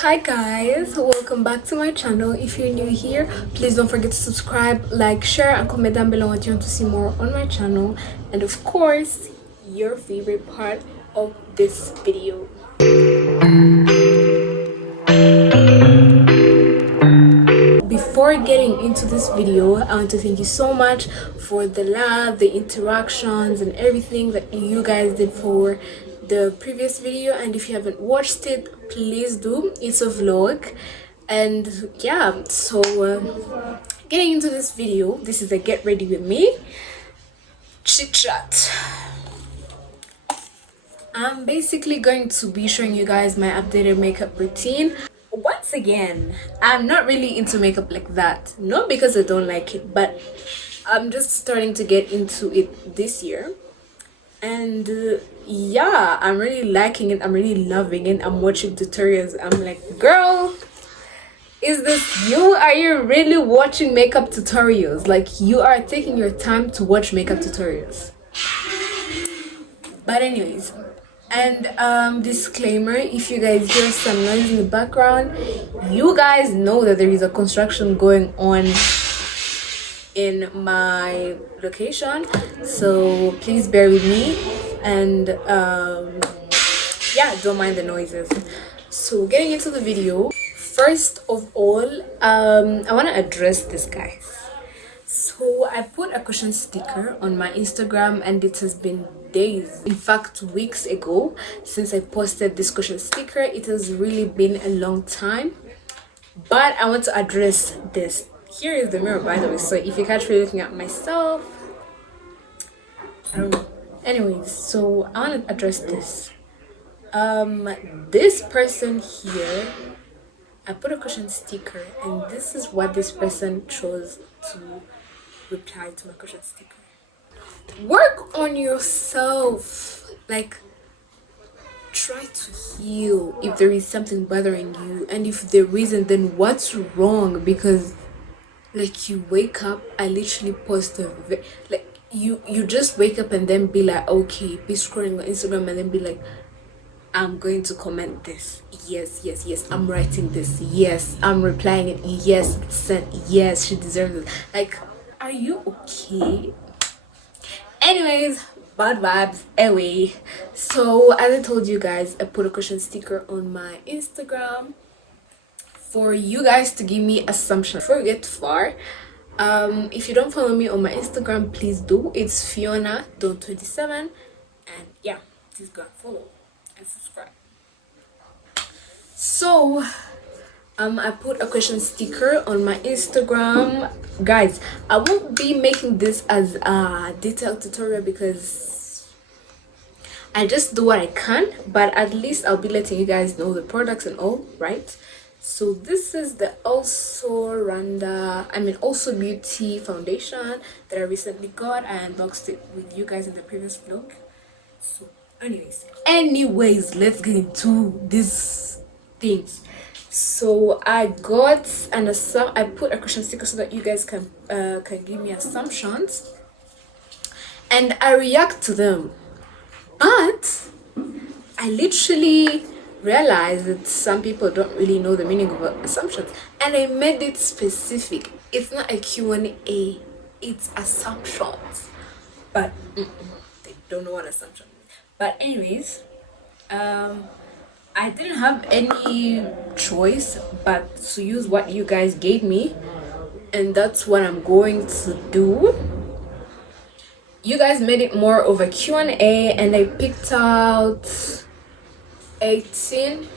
Hi guys, welcome back to my channel. If you're new here, please don't forget to subscribe, like, share, and comment down below what you want to see more on my channel, and of course your favorite part of this video. Before getting into this video, I want to thank you so much for the love, the interactions, and everything that you guys did for the previous video. And if you haven't watched it, please do. It's a vlog. And yeah, so getting into this video, this is a get ready with me chit chat. I'm basically going to be showing you guys my updated makeup routine. Once again, I'm not really into makeup like that, not because I don't like it, but I'm just starting to get into it this year. And yeah, I'm really liking it, I'm really loving it. I'm watching tutorials, I'm like, girl, is this you? Are you really watching makeup tutorials? Like, you are taking your time to watch makeup tutorials. But anyways, and disclaimer, if you guys hear some noise in the background, you guys know that there is a construction going on in my location, so please bear with me. And yeah, don't mind the noises. So getting into the video, first of all, I want to address this, guys. So I put a caution sticker on my Instagram, and it has been days, in fact weeks ago, since I posted this caution sticker. It has really been a long time, but I want to address this. Here is the mirror, by the way, so if you catch me looking at myself, I don't know. Anyways, so I want to address this. This person here, I put a caution sticker, and this is what this person chose to reply to my caution sticker. Work on yourself. Like, try to heal if there is something bothering you, and if there isn't, then what's wrong? Because like, you wake up, I literally post like, you just wake up and then be like, okay, be scrolling on Instagram and then be like, I'm going to comment this, yes, I'm writing this, yes, I'm replying it, yes, it's sent, yes, she deserves it. Like, are you okay? Anyways, bad vibes away. So as I told you guys, I put a caution sticker on my Instagram for you guys to give me assumptions before we get far. If you don't follow me on my Instagram, please do. It's Phionah.27, and yeah, please go and follow and subscribe. So I put a question sticker on my Instagram. Guys, I won't be making this as a detailed tutorial because I just do what I can, but at least I'll be letting you guys know the products and all, right? So this is the Also Beauty foundation that I recently got. I unboxed it with you guys in the previous vlog. So anyways, let's get into these things. So I got I put a caution sticker so that you guys can give me assumptions, and I react to them. But I literally realized that some people don't really know the meaning of assumptions, and I made it specific. It's not a Q&A, it's assumptions. But they don't know what assumption is. But anyways, I didn't have any choice but to use what you guys gave me, and that's what I'm going to do. You guys made it more of a Q&A, and I picked out 18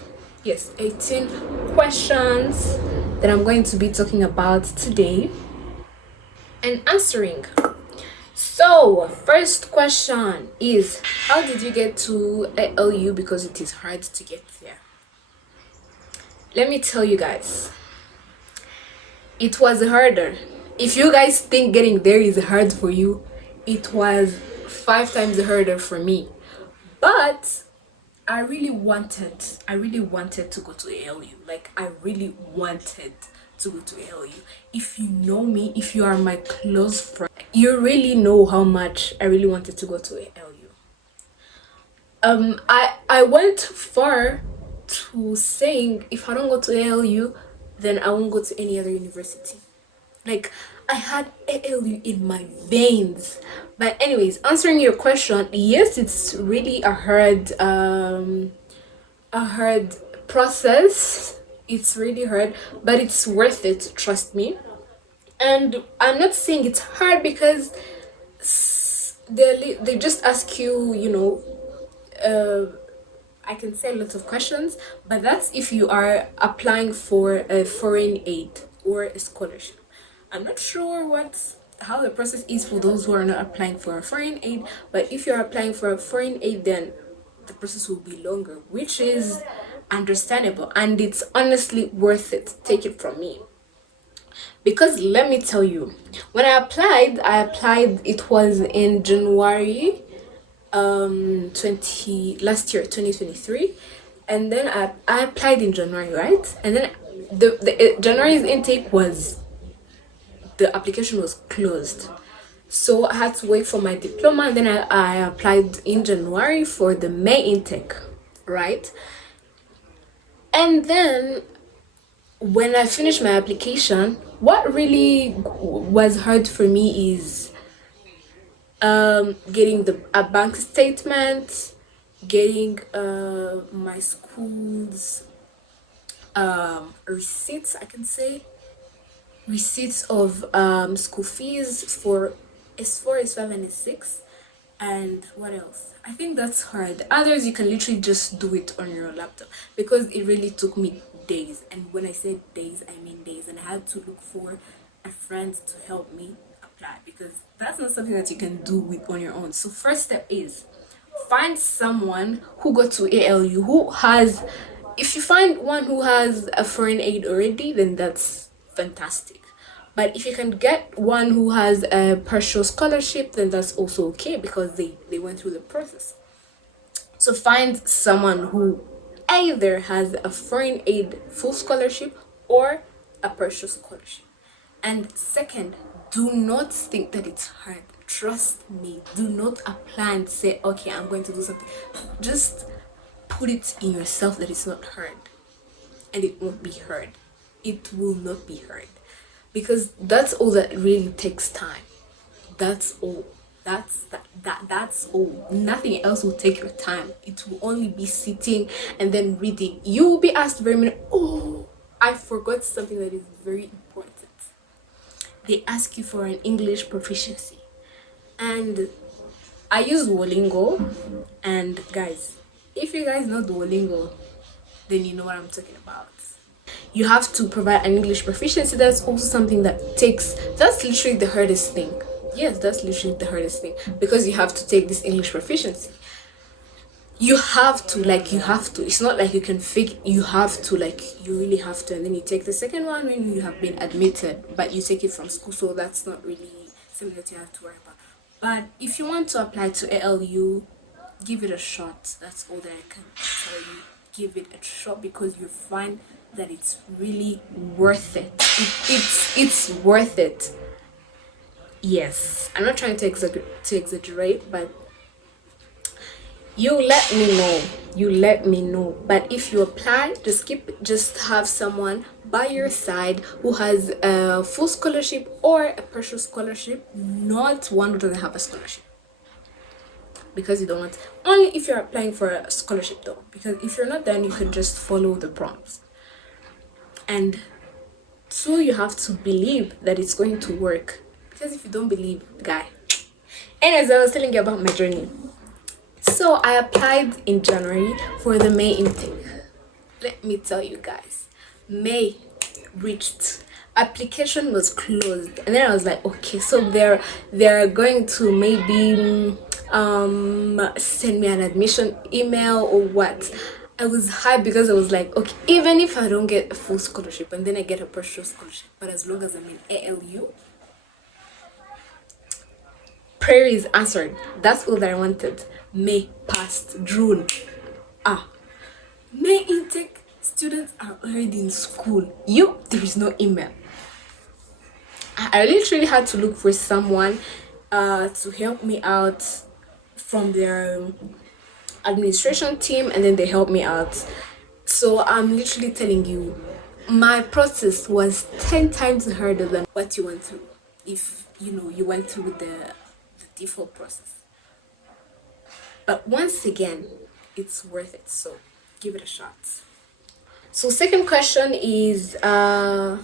questions that I'm going to be talking about today and answering. So first question is, how did you get to ALU? Because it is hard to get there. Let me tell you guys, it was harder. If you guys think getting there is hard for you, it was 5 times harder for me. But I really wanted to go to ALU. Like, I really wanted to go to ALU. If you know me, if you are my close friend, you really know how much I really wanted to go to ALU. I went far to saying if I don't go to ALU, then I won't go to any other university. Like, I had ALU in my veins. But anyways, answering your question, yes, it's really a hard process. It's really hard, but it's worth it, trust me. And I'm not saying it's hard because they just ask you, I can say lots of questions, but that's if you are applying for a foreign aid or a scholarship. I'm not sure how the process is for those who are not applying for a foreign aid, but if you're applying for a foreign aid, then the process will be longer, which is understandable, and it's honestly worth it. Take it from me. Because let me tell you, when I applied, it was in January 2023, and then I applied in January, right? And then the January's intake was, the application was closed, so I had to wait for my diploma, and then I applied in January for the May intake, right? And then when I finished my application, what really was hard for me is getting a bank statement, getting my school's receipts, I can say, receipts of school fees for S4, S5, and S6. And what else? I think that's hard. Others, you can literally just do it on your laptop, because it really took me days. And when I say days, I mean days. And I had to look for a friend to help me apply, because that's not something that you can do on your own. So first step is find someone who got to ALU, who has, if you find one who has a foreign aid already, then that's fantastic. But if you can get one who has a partial scholarship, then that's also okay, because they went through the process. So find someone who either has a foreign aid full scholarship or a partial scholarship. And second, do not think that it's hard. Trust me, do not apply and say, okay, I'm going to do something. Just put it in yourself that it's not hard, and it won't be hard. It will not be hard, because that's all that really takes time. That's all. That's all. Nothing else will take your time. It will only be sitting and then reading. You will be asked very many. Oh, I forgot something that is very important. They ask you for an English proficiency, and I use Duolingo. And guys, if you guys know Duolingo, then you know what I'm talking about. You have to provide an English proficiency. That's also something that's literally the hardest thing. Yes, that's literally the hardest thing, because you have to take this English proficiency. You have to. It's not like you can fake. You have to, you really have to. And then you take the second one when you have been admitted, but you take it from school, so that's not really something that you have to worry about. But if you want to apply to ALU, give it a shot. That's all that I can tell you. Give it a shot, because you find that it's really worth it. It's worth it. Yes, I'm not trying to exaggerate, but you let me know. But if you apply, just have someone by your side who has a full scholarship or a partial scholarship, not one who doesn't have a scholarship, because you don't want, only if you're applying for a scholarship though, because if you're not, then you can just follow the prompts. And two, you have to believe that it's going to work, because if you don't believe, guy. Anyways, I was telling you about my journey. So I applied in January for the May intake. Let me tell you guys, May reached, application was closed, and then I was like, okay, so they're going to maybe send me an admission email or what. I was hyped, because I was like, okay, even if I don't get a full scholarship and then I get a partial scholarship, but as long as I'm in ALU, prayer is answered. That's all that I wanted. May passed, June. May intake, students are already in school. There is no email. I literally had to look for someone to help me out from their administration team, and then they helped me out. So I'm literally telling you, my process was 10 times harder than what you went through if you went through the default process. But once again, it's worth it. So give it a shot. So second question is how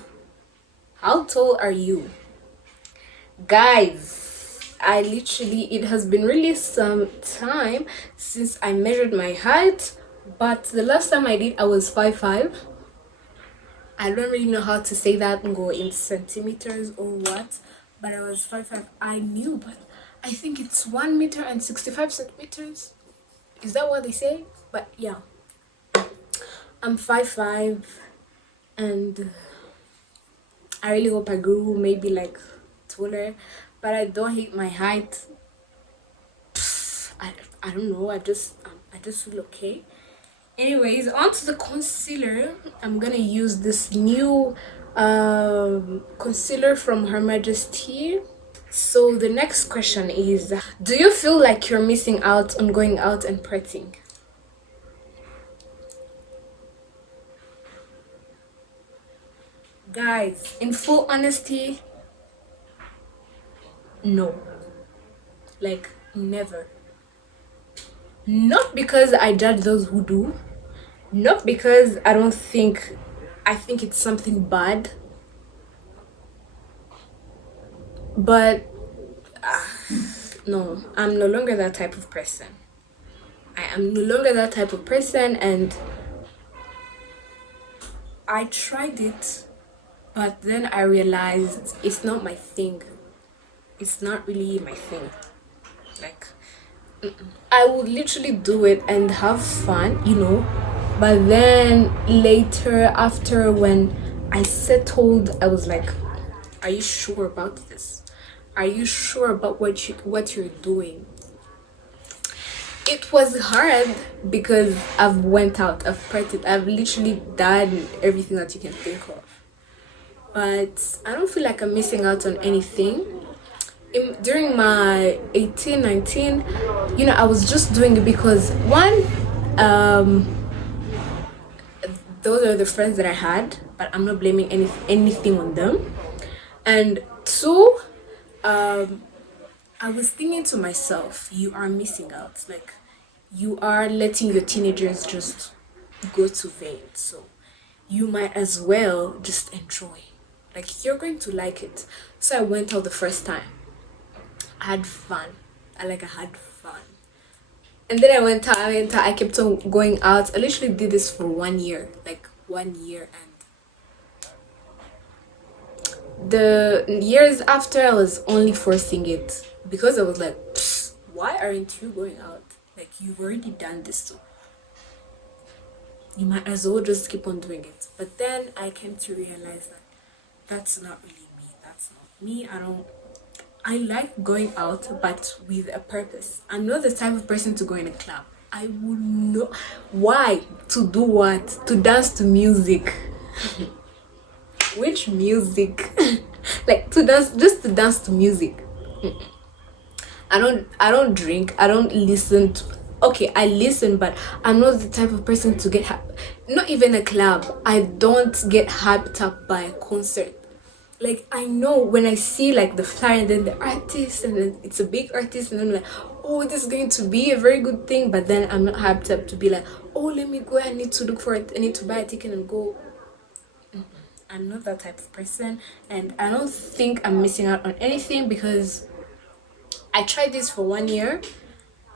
tall are you? Guys, it has been really some time since I measured my height, but the last time I did, I was 5'5". I don't really know how to say that and go in centimeters or what, but I was 5'5". I knew, but I think it's 1 meter and 65 centimeters. Is that what they say? But yeah, I'm 5'5", and I really hope I grew maybe like taller, but I don't hate my height. I don't know. I just feel okay. Anyways, onto the concealer. I'm gonna use this new concealer from Her Majesty. So the next question is, do you feel like you're missing out on going out and partying? Guys, in full honesty, no. Like, never. Not because I judge those who do, not because I think it's something bad, but no, I'm no longer that type of person. I am no longer that type of person, and I tried it, but then I realized it's not my thing. It's not really my thing. Like, I would literally do it and have fun, but then later, after, when I settled, I was like, are you sure about this? Are you sure about what you're doing? It was hard because I've went out, I've partied, I've literally done everything that you can think of, but I don't feel like I'm missing out on anything. During my 18, 19, I was just doing it because one, those are the friends that I had, but I'm not blaming anything on them. And two, I was thinking to myself, you are missing out. Like, you are letting your teenagers just go to vain. So you might as well just enjoy. Like, you're going to like it. So I went out the first time. I had fun. I had fun. And then I went out. I kept on going out. I literally did this for 1 year. Like, 1 year. And the years after, I was only forcing it. Because I was like, why aren't you going out? Like, you've already done this, so you might as well just keep on doing it. But then I came to realize that that's not really me. That's not me. I like going out, but with a purpose. I'm not the type of person to go in a club. I would not. Why? To do what? To dance to music. Which music? Like, to dance, just to dance to music. I don't drink. I don't listen to. Okay, I listen, but I'm not the type of person to get not even a club. I don't get hyped up by a concert. Like, I know when I see like the flyer and then the artist, and then it's a big artist, and I'm like, oh, this is going to be a very good thing. But then I'm not hyped up to be like, oh, let me go. I need to look for it. I need to buy a ticket and go. I'm not that type of person, and I don't think I'm missing out on anything because I tried this for 1 year.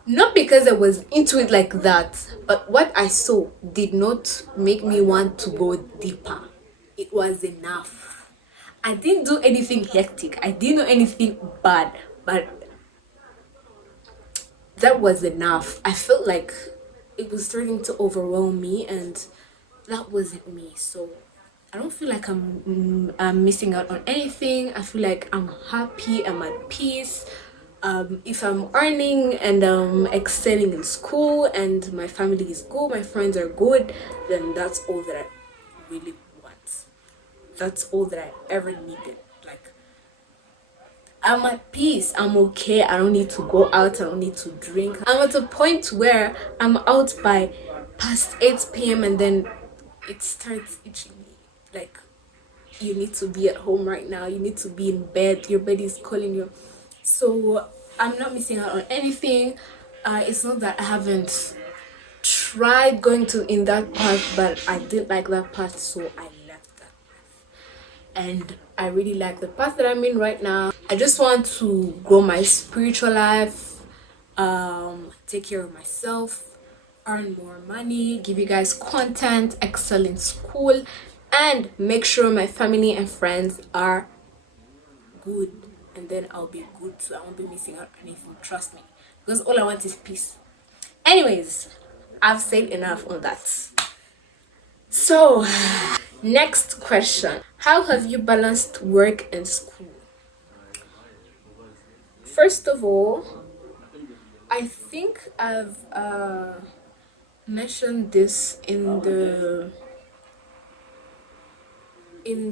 Not because I was into it like that, but what I saw did not make me want to go deeper. It was enough. I didn't do anything hectic. I didn't do anything bad, but that was enough. I felt like it was starting to overwhelm me, and that wasn't me. So I don't feel like I'm missing out on anything. I feel like I'm happy, I'm at peace. If I'm earning and excelling in school and my family is good, my friends are good, then that's all that I really want. That's all that I ever needed. Like, I'm at peace. I'm okay. I don't need to go out. I don't need to drink. I'm at a point where I'm out by past 8 p.m. and then it starts itching me. Like, you need to be at home right now, you need to be in bed, your bed is calling you. So I'm not missing out on anything. It's not that I haven't tried going to in that path, but I did like that path, so I left that. And I really like the path that I'm in right now. I just want to grow my spiritual life, take care of myself, earn more money, give you guys content, excel in school, and make sure my family and friends are good. And then I'll be good too. I won't be missing out on anything, trust me. Because all I want is peace. Anyways, I've said enough on that. So, next question. How have you balanced work and school? First of all, I think I've mentioned this in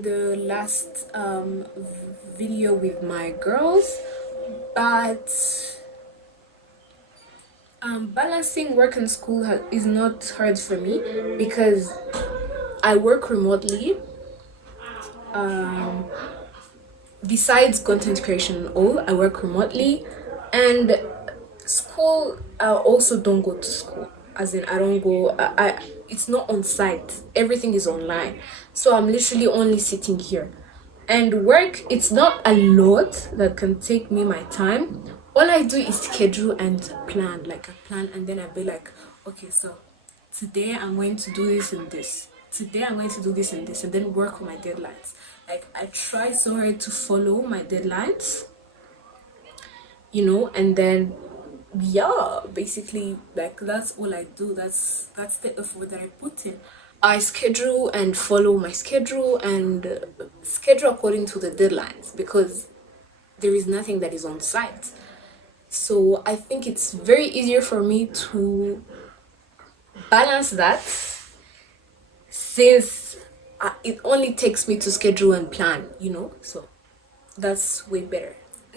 the last video with my girls, but balancing work and school is not hard for me because I work remotely. Besides content creation and all, I work remotely, and school, I also don't go to school, as in I don't go, it's not on site, everything is online, so I'm literally only sitting here. And work, it's not a lot that can take me my time. All I do is schedule and plan, like a plan, and then I'll be like, okay, so today I'm going to do this and this, today I'm going to do this and this, and then work on my deadlines. Like, I try so hard to follow my deadlines, and then yeah, basically, like, that's all I do. That's the effort that I put in. I schedule and follow my schedule and schedule according to the deadlines, because there is nothing that is on site. So I think it's very easier for me to balance that, since it only takes me to schedule and plan, so that's way better.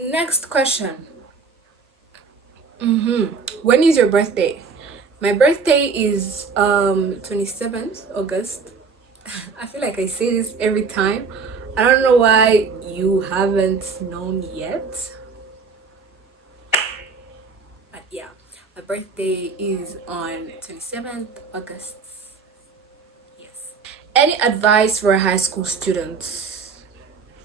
Next question. When is your birthday? My birthday is 27th August. I feel like I say this every time. I don't know why you haven't known yet, but yeah, my birthday is on 27th August. Yes. Any advice for high school students?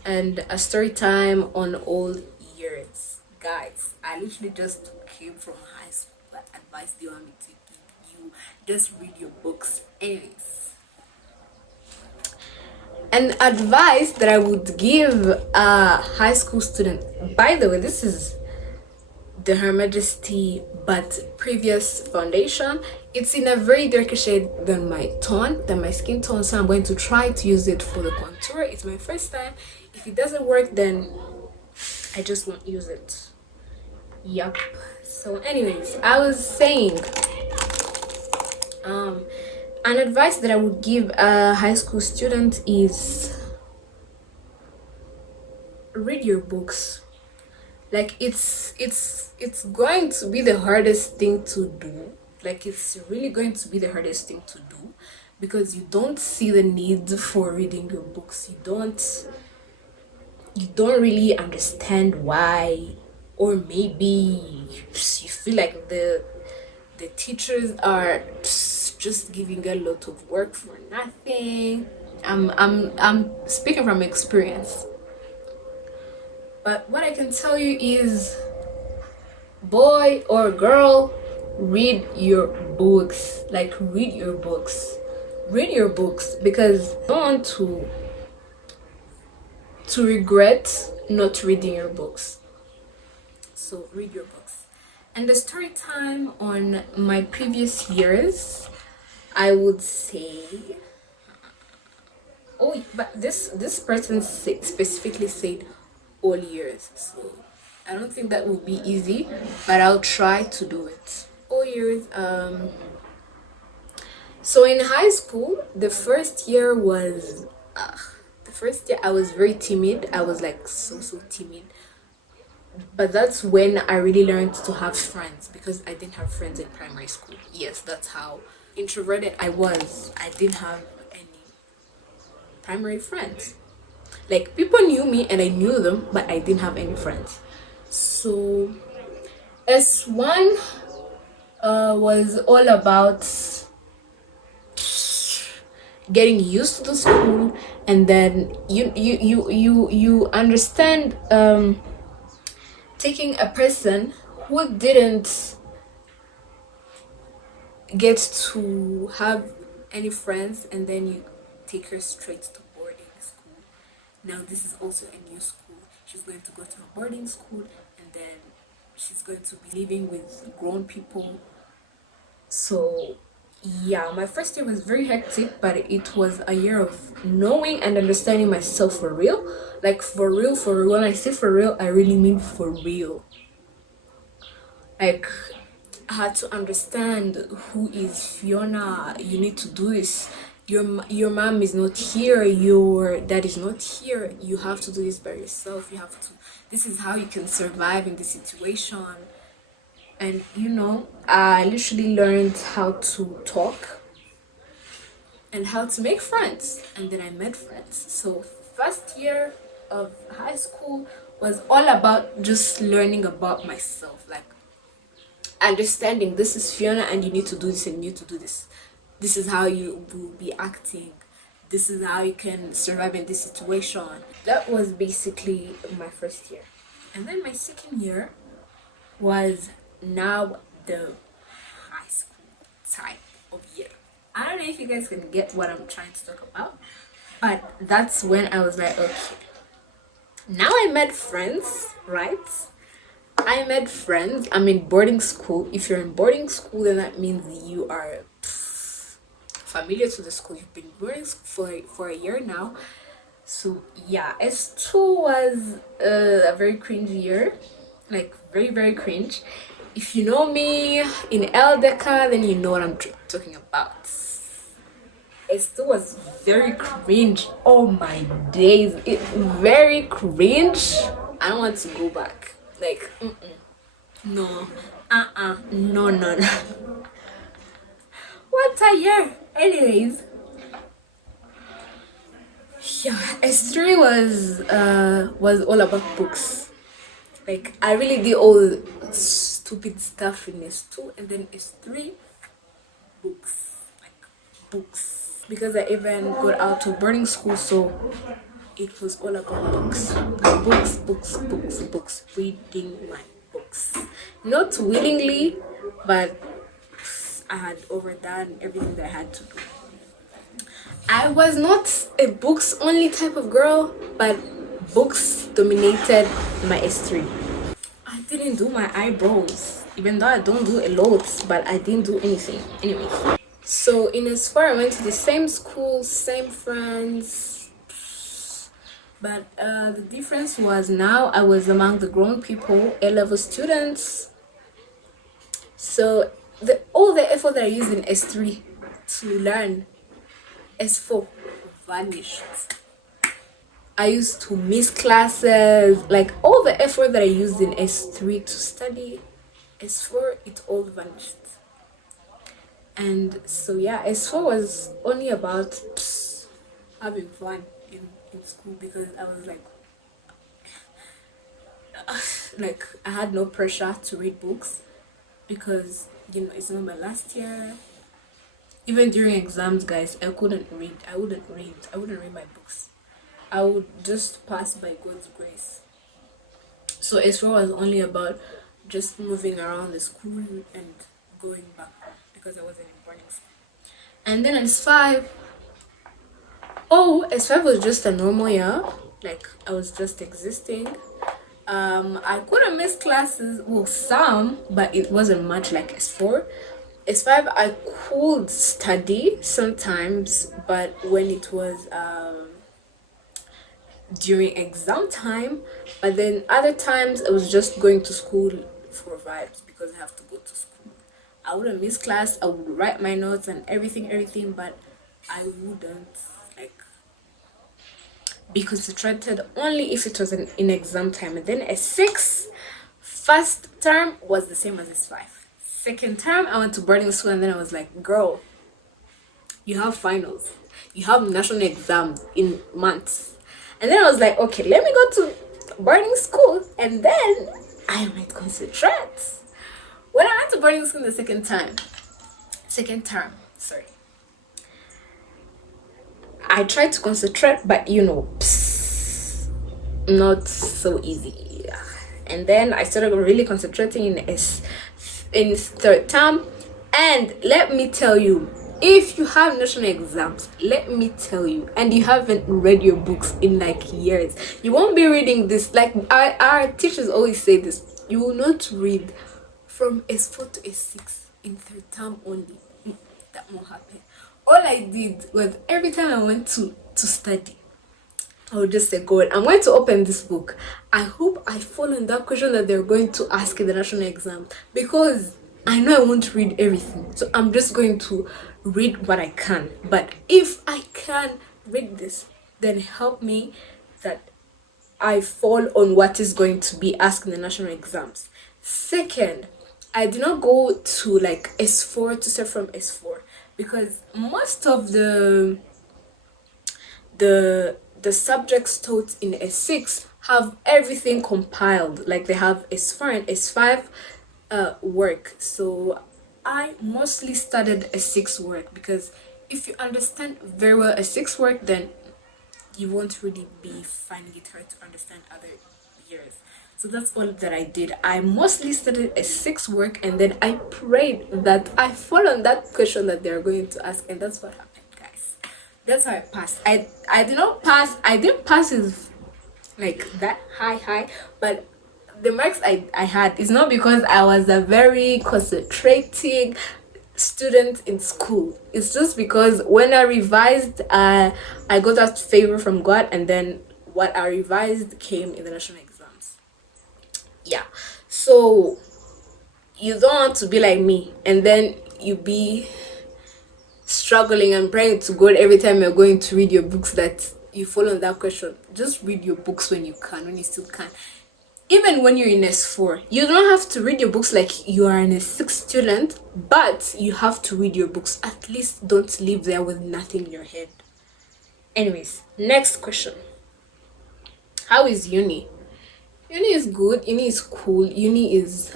And a story time on all years. Guys, I literally just came from high school. What advice do you want me to give you? Just read your books. Anyways, an advice that I would give a high school student. By the way, this is the Her Majesty but previous foundation. It's in a very darker shade than my skin tone, so I'm going to try to use it for the contour. It's my first time. If it doesn't work, then I just won't use it. Yup. So anyways, I was saying, an advice that I would give a high school student is read your books. Like, it's going to be the hardest thing to do. Like, it's really going to be the hardest thing to do, because you don't see the need for reading your books. You don't really understand why, or maybe you feel like the teachers are just giving a lot of work for nothing. I'm speaking from experience. But what I can tell you is, boy or girl, read your books. Like, read your books. Read your books, because you don't want to regret not reading your books. So read your books. And the story time on my previous years, I would say, oh, but this person specifically said all years, so I don't think that would be easy, but I'll try to do it. All years. So in high school, the first year I was very timid. I was like so timid. But that's when I really learned to have friends, because I didn't have friends in primary school. Yes, that's how introverted I was. I didn't have any primary friends. Like, people knew me and I knew them, but I didn't have any friends. So S1 was all about getting used to the school, and then you understand taking a person who didn't get to have any friends, and then you take her straight to boarding school. Now this is also a new school. She's going to go to a boarding school, and then she's going to be living with grown people. So yeah, my first year was very hectic, but it was a year of knowing and understanding myself for real. Like, for real, for real. When I say for real, I really mean for real. Like, I had to understand who is Phionah. You need to do this. Your mom is not here. Your dad is not here. You have to do this by yourself. You have to. This is how you can survive in this situation. And I literally learned how to talk and how to make friends, and then I met friends. So first year of high school was all about just learning about myself, like understanding this is Phionah and you need to do this and you need to do this. This is how you will be acting. This is how you can survive in this situation. That was basically my first year. And then my second year was now the high school type of year. I don't know if you guys can get what I'm trying to talk about, but that's when I was like, okay, now I met friends, right? I met friends. I'm in boarding school. If you're in boarding school, then that means you are familiar to the school. You've been in boarding school for a year now. So yeah, S2 was a very cringe year, like very, very cringe. If you know me in LDK, then you know what I'm talking about. S2 was very cringe. Oh my days, it very cringe. I don't want to go back. Like, no, no, no, no. What a year. Anyways, yeah, S3 was all about books. Like, I really did all the stupid stuff in S2, and then S3, books, like books. Because I even got out of boarding school, so it was all about books. Books, books, books, books. Reading my books. Not willingly, but I had overdone everything that I had to do. I was not a books only type of girl, but books dominated my S3. I didn't do my eyebrows, even though I don't do a lot, but I didn't do anything. Anyway, so in S4 I went to the same school, same friends, but the difference was now I was among the grown people, A-level students. So all the effort that I used in S3 to learn, S4 vanished. I used to miss classes, like all the effort that I used in S3 to study, S4, it all vanished. And so yeah, S4 was only about having fun in school, because I was like I had no pressure to read books, because it's not my last year. Even during exams, guys, I couldn't read. I wouldn't read my books. I would just pass by God's grace. So S4 was only about just moving around the school and going back, because I wasn't in boarding school. And then S5, S5 was just a normal year. Like, I was just existing. I couldn't miss classes, well, some, but it wasn't much like S4. S5, I could study sometimes, but when it was during exam time, but then other times I was just going to school for vibes, because I have to go to school. I wouldn't miss class, I would write my notes and everything, but I wouldn't be concentrated only if it was in exam time. And then S6, first term was the same as S5. Second term, I went to boarding school, and then I was like, girl, you have finals. you have national exam in months. And then I was like, okay, let me go to boarding school and then I might concentrate. When I went to boarding school the second term, sorry, I tried to concentrate, but not so easy. And then I started really concentrating in third term. And let me tell you, if you have national exams, let me tell you, and you haven't read your books in like years, you won't be reading this. Like our teachers always say this, you will not read from S4 to S6 in third term only. That won't happen. All I did was every time I went to study, I would just say, God, I'm going to open this book. I hope I fall in that question that they're going to ask in the national exam, because I know I won't read everything. So I'm just going to read what I can. But if I can read this, then help me that I fall on what is going to be asked in the national exams. Second, I did not go to like S4 to start from S4, because most of the subjects taught in S6 have everything compiled. Like they have S4 and S5 work. So I mostly studied S6 work, because if you understand very well S6 work, then you won't really be finding it hard to understand other years. So that's all that I did. I mostly studied S6 work, and then I prayed that I fall on that question that they're going to ask, and that's what happened, guys. That's how I passed. I did not pass. I didn't pass is like that high, but the marks I had is not because I was a very concentrating student in school. It's just because when I revised, I got that favor from God, and then what I revised came in the national exams. Yeah, so you don't want to be like me and then you be struggling and praying to God every time you're going to read your books that you fall on that question. Just read your books when you can, when you still can. Even when you're in S4, you don't have to read your books like you are an S6 student, but you have to read your books. At least don't live there with nothing in your head. Anyways, next question. How is uni? Uni is good. Uni is cool. Uni is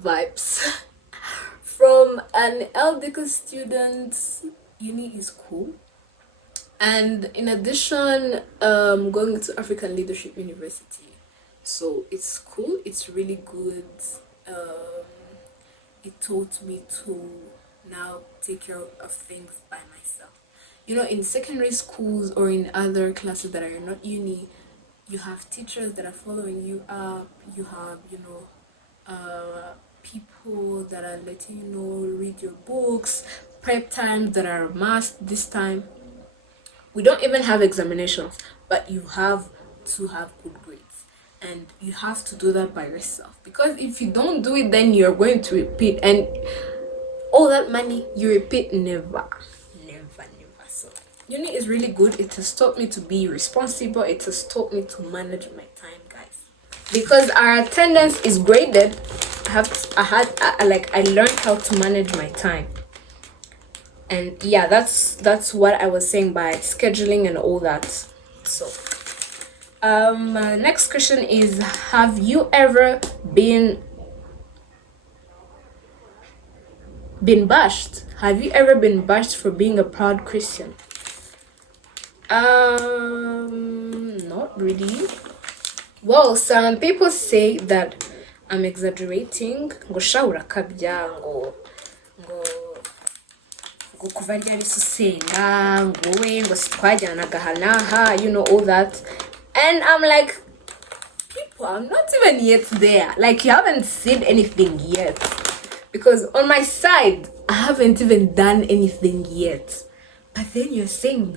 vibes. From an LDC student, uni is cool. And in addition, going to African Leadership University. So it's cool, it's really good. It taught me to now take care of things by myself. You know, in secondary schools or in other classes that are not uni, you have teachers that are following you up. You have, people that are letting you know, read your books, prep times that are a must. This time, we don't even have examinations, but you have to have good grades. And you have to do that by yourself, because if you don't do it, then you're going to repeat, and all that money you repeat, never. So uni is really good. It has taught me to be responsible. It has taught me to manage my time, guys, because our attendance is graded. I learned how to manage my time. And yeah, that's what I was saying by scheduling and all that. So next question is, have you ever been bashed? Have you ever been bashed for being a proud Christian? Not really. Well, some people say that I'm exaggerating. Ngo shawura kabya ngo kuva ryari susenga ngo we ngo sitwajyanaga hanaha, all that. And I'm like, people, I'm not even yet there. Like, you haven't seen anything yet. Because on my side, I haven't even done anything yet. But then you're saying,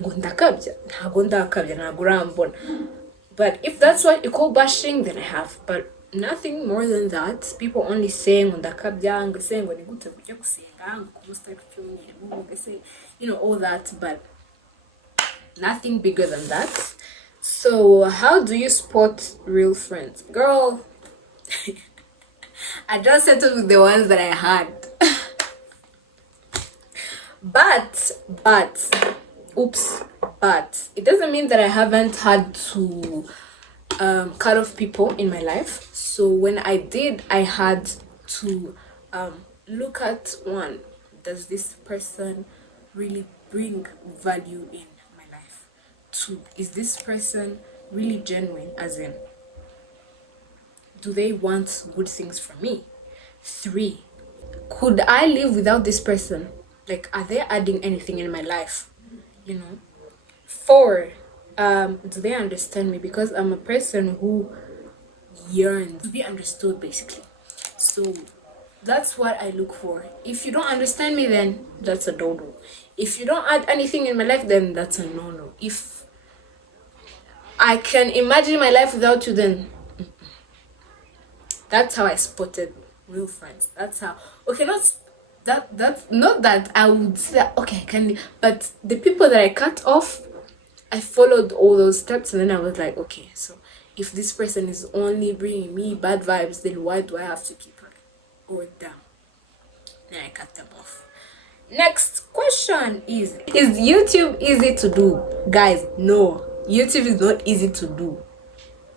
but if that's what you call bashing, then I have. But nothing more than that. People only saying, all that. But nothing bigger than that. So how do you spot real friends? Girl, I just settled with the ones that I had. But oops, but it doesn't mean that I haven't had to cut off people in my life. So when I did, I had to look at, one, does this person really bring value in my life? Two, is this person really genuine, as in, do they want good things from me? Three, could I live without this person? Like, are they adding anything in my life? You know. Four, do they understand me? Because I'm a person who yearns to be understood, basically. So that's what I look for. If you don't understand me, then that's a dodo. If you don't add anything in my life, then that's a no-no. If I can imagine my life without you, then that's how I spotted real friends. That's how, okay, that's not that I would say that, okay, I can, but the people that I cut off, I followed all those steps, and then I was like, okay, so if this person is only bringing me bad vibes, then why do I have to keep her or down? Then I cut them off. Next question is YouTube easy to do? Guys, no, YouTube is not easy to do.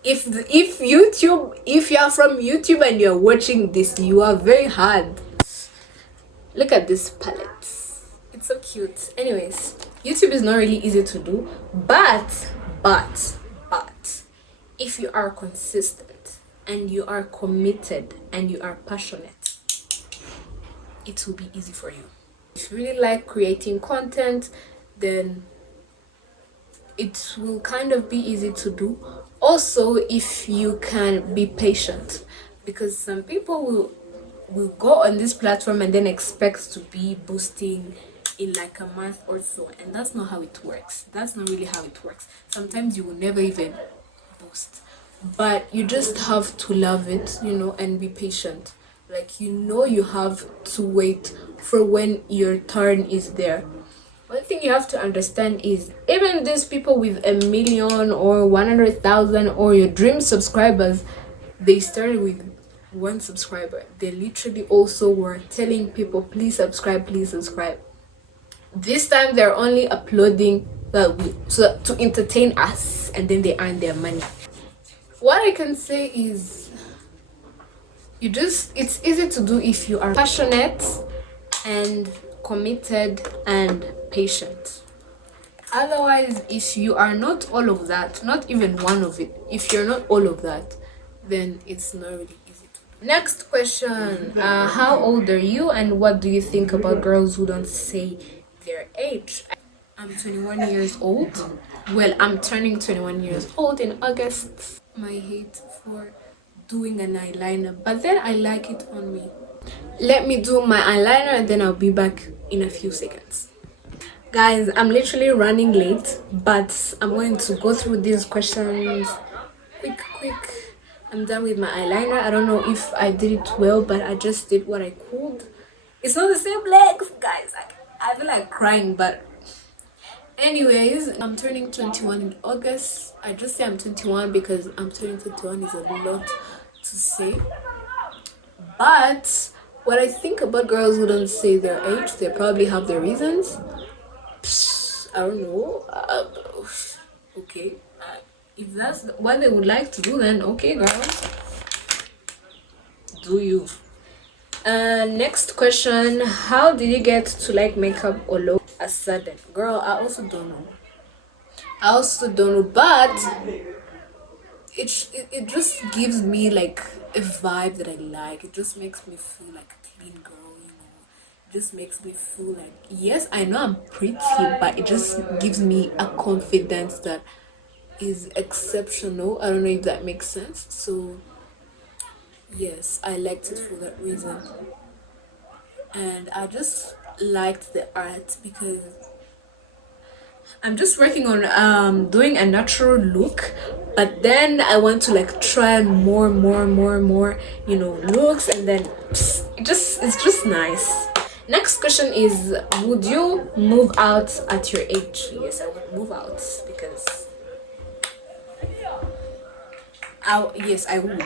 If you are from YouTube and you're watching this, you are very hard. Look at this palette, it's so cute. Anyways, YouTube is not really easy to do, but if you are consistent and you are committed and you are passionate, it will be easy for you. If you really like creating content, then it will kind of be easy to do. Also, if you can be patient, because some people will go on this platform and then expect to be boosting in like a month or so, and that's not how it works. That's not really how it works. Sometimes you will never even boost, but you just have to love it, you know, and be patient. Like, you know, you have to wait for when your turn is there. One thing you have to understand is, even these people with 1 million or 100,000 or your dream subscribers, they started with 1 subscriber. They literally also were telling people, please subscribe, please subscribe. This time they're only uploading so to entertain us, and then they earn their money. What I can say is, it's easy to do if you are passionate and committed and patient. Otherwise, if you are not all of that, not even one of it, if you're not all of that, then it's not really easy to do. Next question, how old are you and what do you think about girls who don't say their age? I'm 21 years old. Well, I'm turning 21 years old in August. My hate for doing an eyeliner, but then I like it on me. Let me do my eyeliner and then I'll be back in a few seconds. Guys, I'm literally running late, but I'm going to go through these questions quick. I'm done with my eyeliner. I don't know if I did it well, but I just did what I could. It's not the same legs, guys. I feel like crying, but anyways, I'm turning 21 in August. I just say I'm 21 because I'm turning 21 is a lot to say. But what I think about girls who don't say their age, they probably have their reasons. I don't know. Okay. If that's what they would like to do, then okay, girls. Do you? Next question. How did you get to like makeup or look a sudden? Girl, I also don't know. But it just gives me like a vibe that I like. It just makes me feel like a clean girl, you know. It just makes me feel like, yes, I know I'm pretty, but it just gives me a confidence that is exceptional. I don't know if that makes sense. So yes, I liked it for that reason. And I just liked the art because I'm just working on doing a natural look, but then I want to like try on more, you know, looks, and then it's just nice. Next question is, would you move out at your age? Yes, I would move out because I would.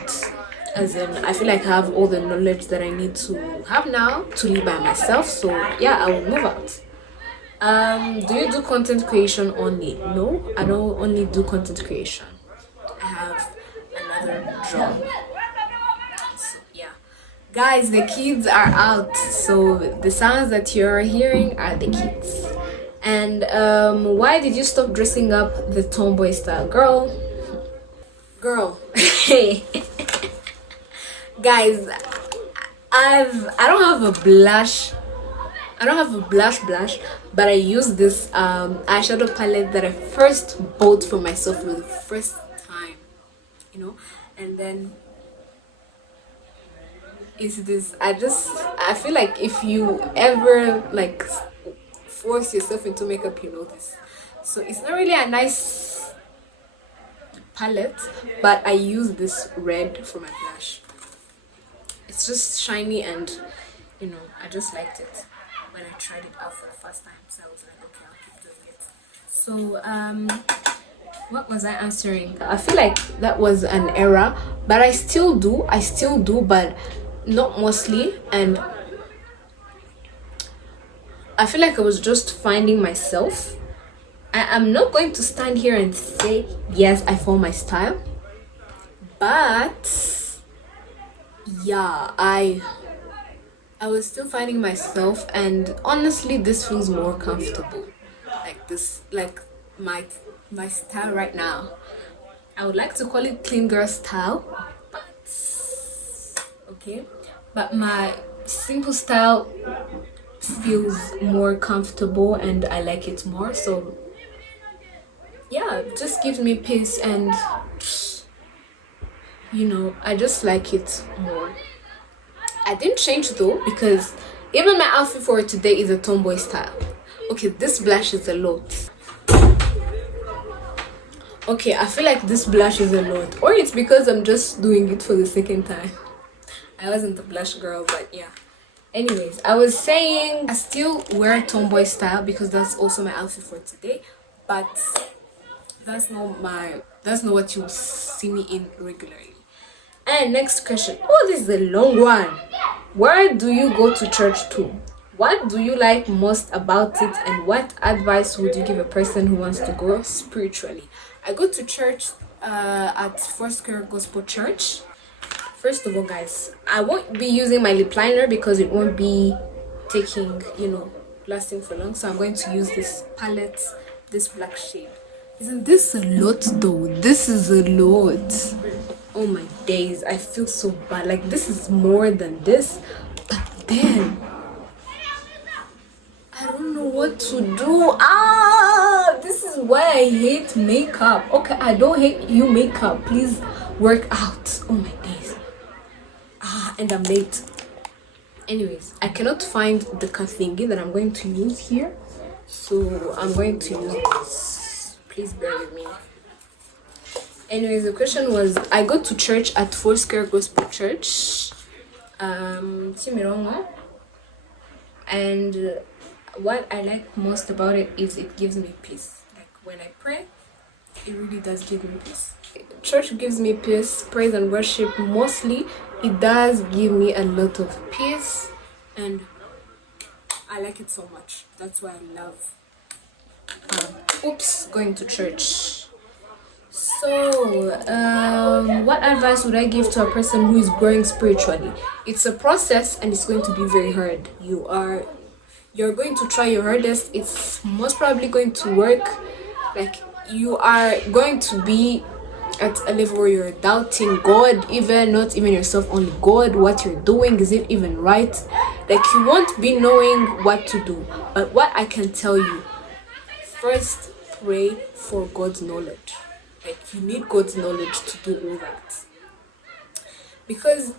As in, I feel like I have all the knowledge that I need to have now to live by myself. So yeah, I would move out. Do you do content creation only? No, I don't only do content creation. I have another job. So yeah. Guys, the kids are out. So the sounds that you're hearing are the kids. And why did you stop dressing up the tomboy style? Girl. Hey. Guys, I don't have a blush. I don't have a blush, but I use this eyeshadow palette that I first bought for myself for the first time, you know. And then is this, I feel like if you ever like force yourself into makeup, you know this. So it's not really a nice palette, but I use this red for my blush. It's just shiny and, you know, I just liked it when I tried it out for the first time. So I was like, okay, I'll keep doing it. So what was I answering? I feel like that was an error, but I still do, but not mostly. And I feel like I was just finding myself. I'm not going to stand here and say yes, I found my style, but yeah, I was still finding myself, and honestly this feels more comfortable. Like this, like my style right now. I would like to call it clean girl style, but okay, but my simple style feels more comfortable and I like it more. So yeah, it just gives me peace, and you know, I just like it more. I didn't change though, because even my outfit for today is a tomboy style. Okay, this blush is a lot. Okay, I feel like this blush is a lot, or it's because I'm just doing it for the second time. I wasn't a blush girl, but yeah. Anyways, I was saying I still wear tomboy style because that's also my outfit for today, but that's not what you see me in regularly. And next question. Oh, this is a long one. Where do you go to church to? What do you like most about it, and what advice would you give a person who wants to grow spiritually? I go to church at Foursquare Gospel Church. First of all, guys, I won't be using my lip liner because it won't be taking, you know, lasting for long. So I'm going to use this palette, this black shade. Isn't this a lot though? This is a lot. Oh my days, I feel so bad. Like, this is more than this, but then I don't know what to do. This is why I hate makeup. Okay, I don't hate you makeup, please work out. Oh my days. And I'm late. Anyways, I cannot find the thingy that I'm going to use here, so I'm going to use this. Please bear with me. Anyways, the question was, I go to church at Foursquare Gospel Church, Timirongo, and what I like most about it is it gives me peace. Like, when I pray, it really does give me peace. Church gives me peace. Praise and worship, mostly, it does give me a lot of peace, and I like it so much. That's why I love going to church. So what advice would I give to a person who is growing spiritually? It's a process, and it's going to be very hard. You're going to try your hardest. It's most probably going to work. Like, you are going to be at a level where you're doubting God, even not even yourself, only God. What you're doing, is it even right? Like, you won't be knowing what to do. But what I can tell you, first, pray for God's knowledge. Like, you need God's knowledge to do all that, because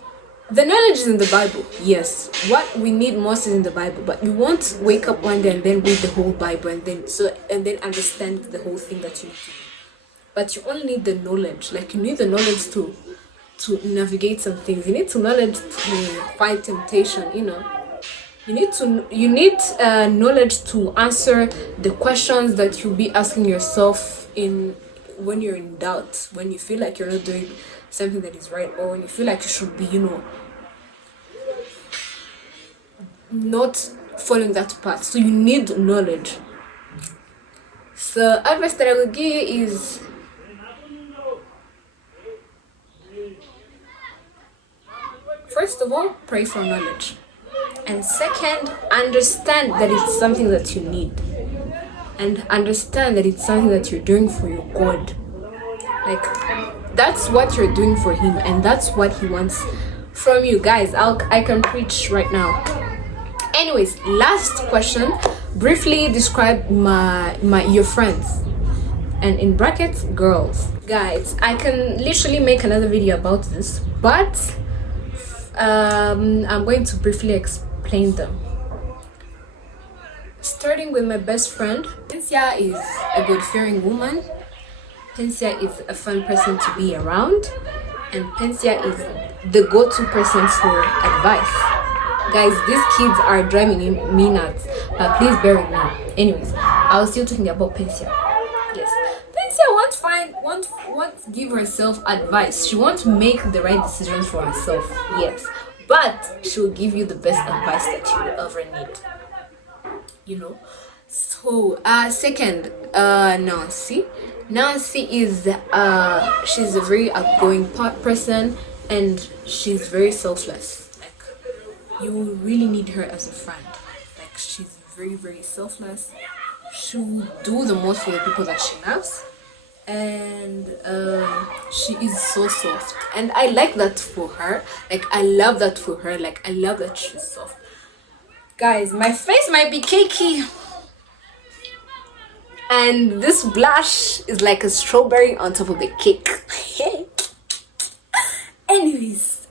the knowledge is in the Bible. Yes, what we need most is in the Bible, but you won't wake up one day and then read the whole Bible and then understand the whole thing that you need to do. But you only need the knowledge. Like, you need the knowledge to navigate some things. You need to knowledge to fight temptation. You know, you need knowledge to answer the questions that you'll be asking yourself when you're in doubt, when you feel like you're not doing something that is right, or when you feel like you should be, you know, not following that path. So you need knowledge. So advice that I would give you is first of all, pray for knowledge. And second, understand that it's something that you need. And understand that it's something that you're doing for your God. Like, that's what you're doing for him, and that's what he wants from you. Guys, I can preach right now. Anyways, last question. Briefly describe your friends. And in brackets, girls. Guys, I can literally make another video about this, but I'm going to briefly explain them. Starting with my best friend, Pensia is a God-fearing woman. Pensia is a fun person to be around, and Pensia is the go-to person for advice. Guys, these kids are driving me nuts, but please bear with me. Anyways, I was still talking about Pensia. Yes, Pensia won't give herself advice. She won't make the right decisions for herself. Yes, but she will give you the best advice that you will ever need. You know. So second, Nancy is she's a very outgoing person, and she's very selfless. Like, you will really need her as a friend. Like, she's very, very selfless. She'll do the most for the people that she loves, and she is so soft, and I like that for her. Like, I love that for her. Like, I love that she's soft. Guys, my face might be cakey, and this blush is like a strawberry on top of the cake. Anyways,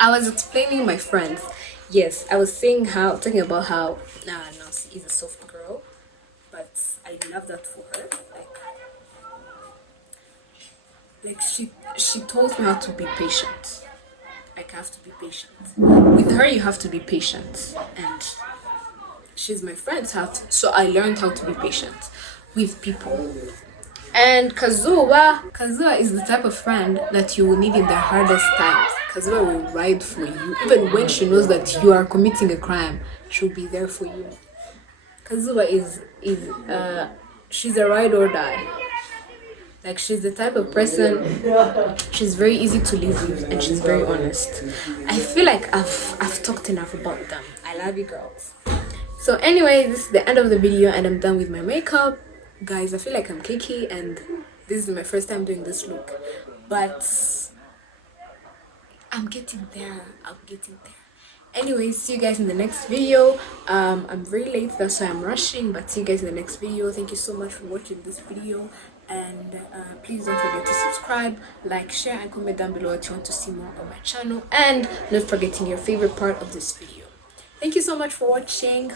I was explaining my friends. Yes, I was talking about how Nancy is a soft girl, but I love that for her. Like she taught me how to be patient. Like, I have to be patient with her. You have to be patient, and she's my friend, so I learned how to be patient with people. And Kazuha is the type of friend that you will need in the hardest times. Kazuha will ride for you, even when she knows that you are committing a crime. She'll be there for you. Kazuha is she's a ride or die. Like, she's the type of person, she's very easy to live with, and she's very honest. I feel like I've talked enough about them. I love you, girls. So anyway, this is the end of the video, and I'm done with my makeup. Guys, I feel like I'm cakey, and this is my first time doing this look, but I'm getting there. Anyway, see you guys in the next video. I'm very late, that's why I'm rushing, but see you guys in the next video. Thank you so much for watching this video, and please don't forget to subscribe, like, share, and comment down below what you want to see more on my channel, and not forgetting your favorite part of this video. Thank you so much for watching.